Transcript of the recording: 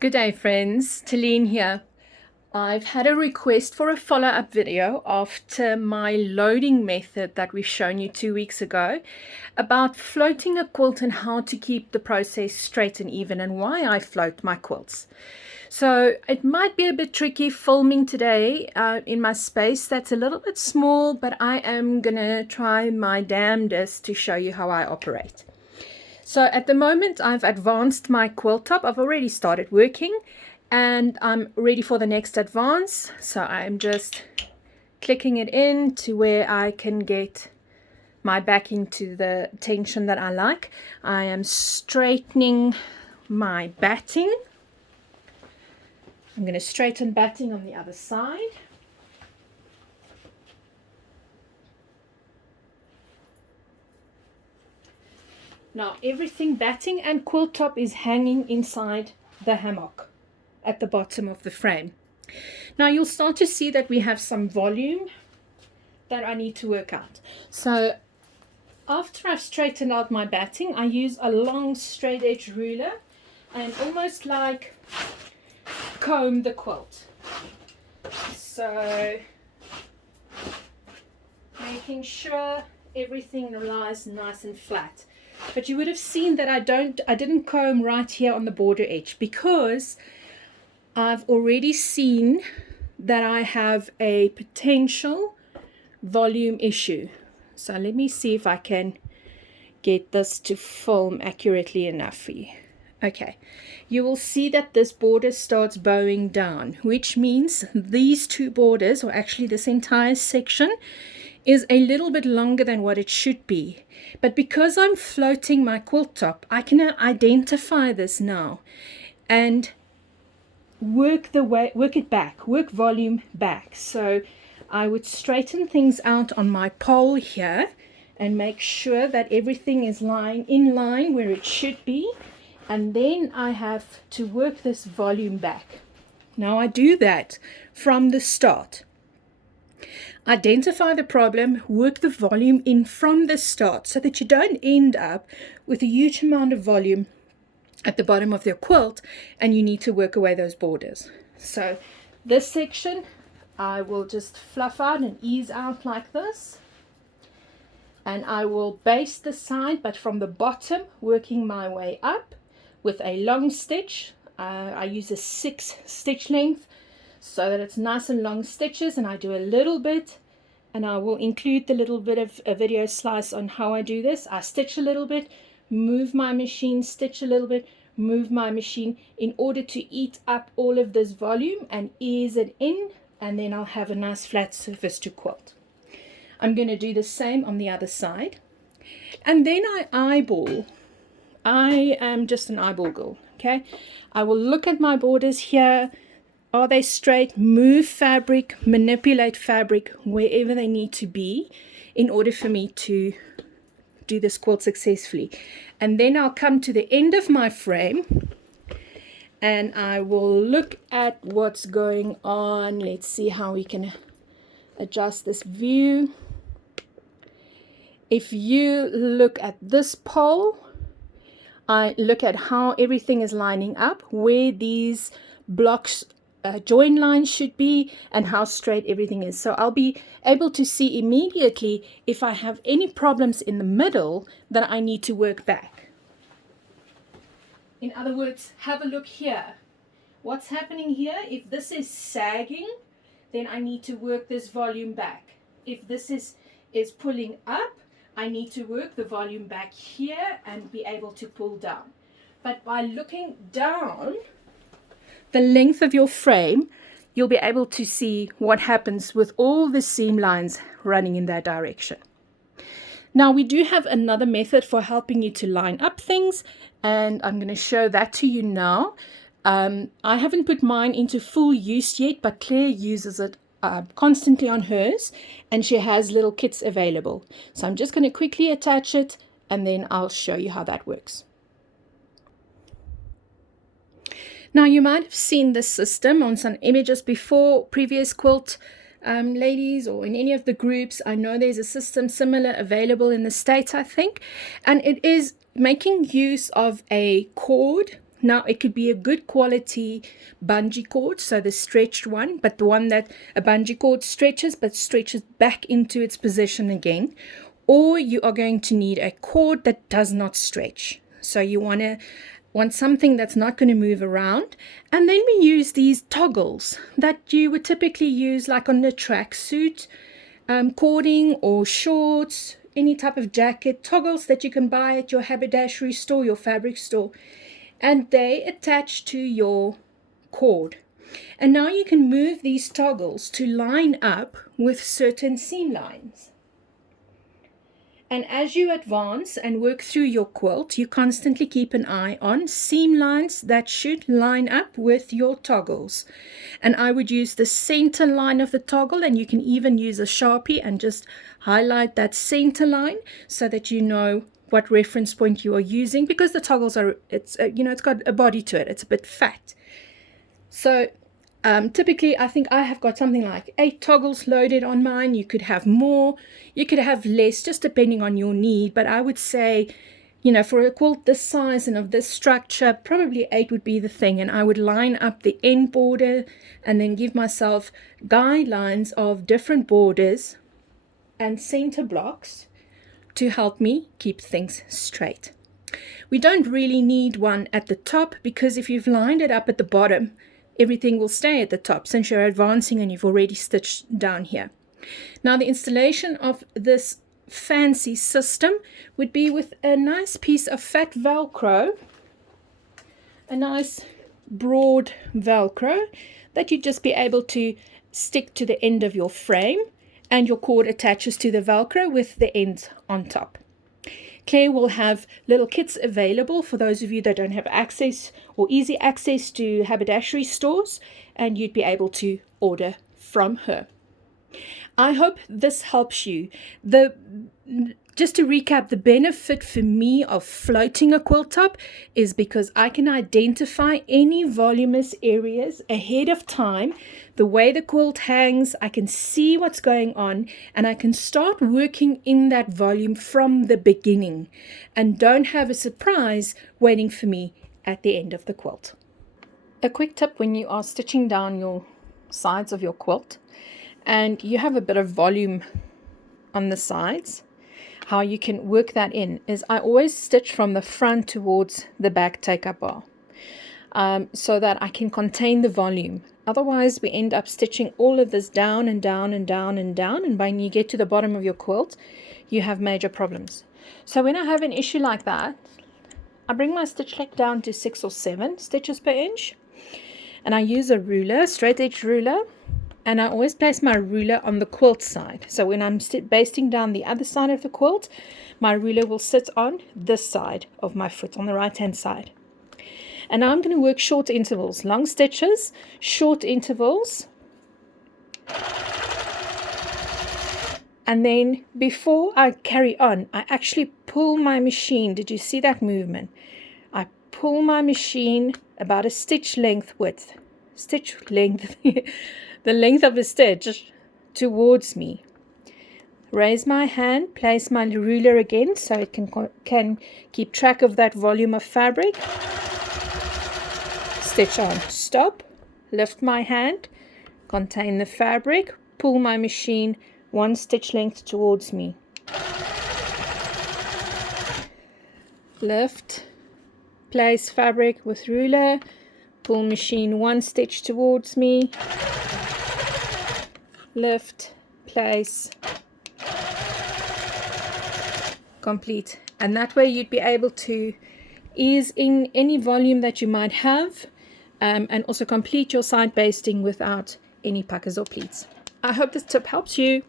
Good day, friends. Telene here. I've had a request for a follow-up video after my loading method that we've shown you 2 weeks ago about floating a quilt and how to keep the process straight and even and why I float my quilts. So it might be a bit tricky filming today in my space that's a little bit small, but I am gonna try my damnedest to show you how I operate. So at the moment I've advanced my quilt top. I've already started working and I'm ready for the next advance. So I'm just clicking it in to where I can get my backing to the tension that I like. I am straightening my batting. I'm going to straighten batting on the other side. Now everything batting and quilt top is hanging inside the hammock at the bottom of the frame. Now you'll start to see that we have some volume that I need to work out. So after I've straightened out my batting, I use a long straight edge ruler and almost like comb the quilt. So making sure everything lies nice and flat. But you would have seen that I didn't comb right here on the border edge because I've already seen that I have a potential volume issue. So let me see if I can get this to film accurately enough for you. Okay, you will see that this border starts bowing down, which means these two borders, or actually this entire section, is a little bit longer than what it should be. But because I'm floating my quilt top, I can identify this now and work it back, work volume back. So I would straighten things out on my pole here and make sure that everything is lying in line where it should be. And then I have to work this volume back. Now I do that from the start. Identify the problem, work the volume in from the start so that you don't end up with a huge amount of volume at the bottom of your quilt and you need to work away those borders. So this section I will just fluff out and ease out like this, and I will baste the side but from the bottom, working my way up with a long stitch. I use a 6 stitch length so that it's nice and long stitches, and I do a little bit, and I will include the little bit of a video slice on how I do this. I stitch a little bit, move my machine, stitch a little bit, move my machine in order to eat up all of this volume and ease it in, and then I'll have a nice flat surface to quilt. I'm going to do the same on the other side, and then I eyeball. I am just an eyeball girl, okay? I will look at my borders here. Are they straight? Move fabric, manipulate fabric wherever they need to be in order for me to do this quilt successfully. And then I'll come to the end of my frame and I will look at what's going on. Let's see how we can adjust this view. If you look at this pole, I look at how everything is lining up, where these blocks join lines should be, and how straight everything is. So I'll be able to see immediately if I have any problems in the middle that I need to work back. In other words, have a look here. What's happening here? If this is sagging, then I need to work this volume back. If this is pulling up, I need to work the volume back here and be able to pull down. But by looking down the length of your frame, you'll be able to see what happens with all the seam lines running in that direction. Now we do have another method for helping you to line up things, and I'm going to show that to you now. I haven't put mine into full use yet, but Claire uses it constantly on hers, and she has little kits available. So I'm just going to quickly attach it and then I'll show you how that works. Now you might have seen this system on some images before, previous quilt ladies, or in any of the groups. I know there's a system similar available in the States, I think, and it is making use of a cord Now, it could be a good quality bungee cord, so the stretched one, but the one that a bungee cord stretches, but stretches back into its position again. Or you are going to need a cord that does not stretch. So you want something that's not going to move around. And then we use these toggles that you would typically use like on the tracksuit, cording or shorts, any type of jacket, toggles that you can buy at your haberdashery store, your fabric store. And they attach to your cord. And now you can move these toggles to line up with certain seam lines. And as you advance and work through your quilt, you constantly keep an eye on seam lines that should line up with your toggles. And I would use the center line of the toggle, and you can even use a Sharpie and just highlight that center line so that you know what reference point you are using, because the toggles are, it's got a body to it. It's a bit fat. So typically, I think I have got something like 8 toggles loaded on mine. You could have more, you could have less, just depending on your need. But I would say, for a quilt this size and of this structure, probably 8 would be the thing. And I would line up the end border and then give myself guidelines of different borders and center blocks to help me keep things straight. We don't really need one at the top, because if you've lined it up at the bottom, everything will stay at the top since you're advancing and you've already stitched down here. Now, the installation of this fancy system would be with a nice piece of fat Velcro, a nice broad Velcro that you'd just be able to stick to the end of your frame, and your cord attaches to the Velcro with the ends on top. Claire will have little kits available for those of you that don't have access or easy access to haberdashery stores, and you'd be able to order from her. I hope this helps you. Just to recap, the benefit for me of floating a quilt top is because I can identify any voluminous areas ahead of time. The way the quilt hangs, I can see what's going on, and I can start working in that volume from the beginning and don't have a surprise waiting for me at the end of the quilt. A quick tip when you are stitching down your sides of your quilt and you have a bit of volume on the sides, how you can work that in is I always stitch from the front towards the back take-up bar, so that I can contain the volume. Otherwise, we end up stitching all of this down and down and down and down, and when you get to the bottom of your quilt, you have major problems. So when I have an issue like that, I bring my stitch length down to 6 or 7 stitches per inch, and I use a ruler, straight edge ruler. And I always place my ruler on the quilt side. So when I'm basting down the other side of the quilt, my ruler will sit on this side of my foot, on the right hand side. And now I'm going to work short intervals, long stitches, short intervals. And then before I carry on, I actually pull my machine. Did you see that movement? I pull my machine about a stitch length width. Stitch length. The length of the stitch towards me. Raise my hand, place my ruler again so it can keep track of that volume of fabric. Stitch on, stop, lift my hand, contain the fabric, pull my machine 1 stitch length towards me. Lift, place fabric with ruler, pull machine 1 stitch towards me. Lift, place, complete. And that way you'd be able to ease in any volume that you might have, and also complete your side basting without any puckers or pleats. I hope this tip helps you.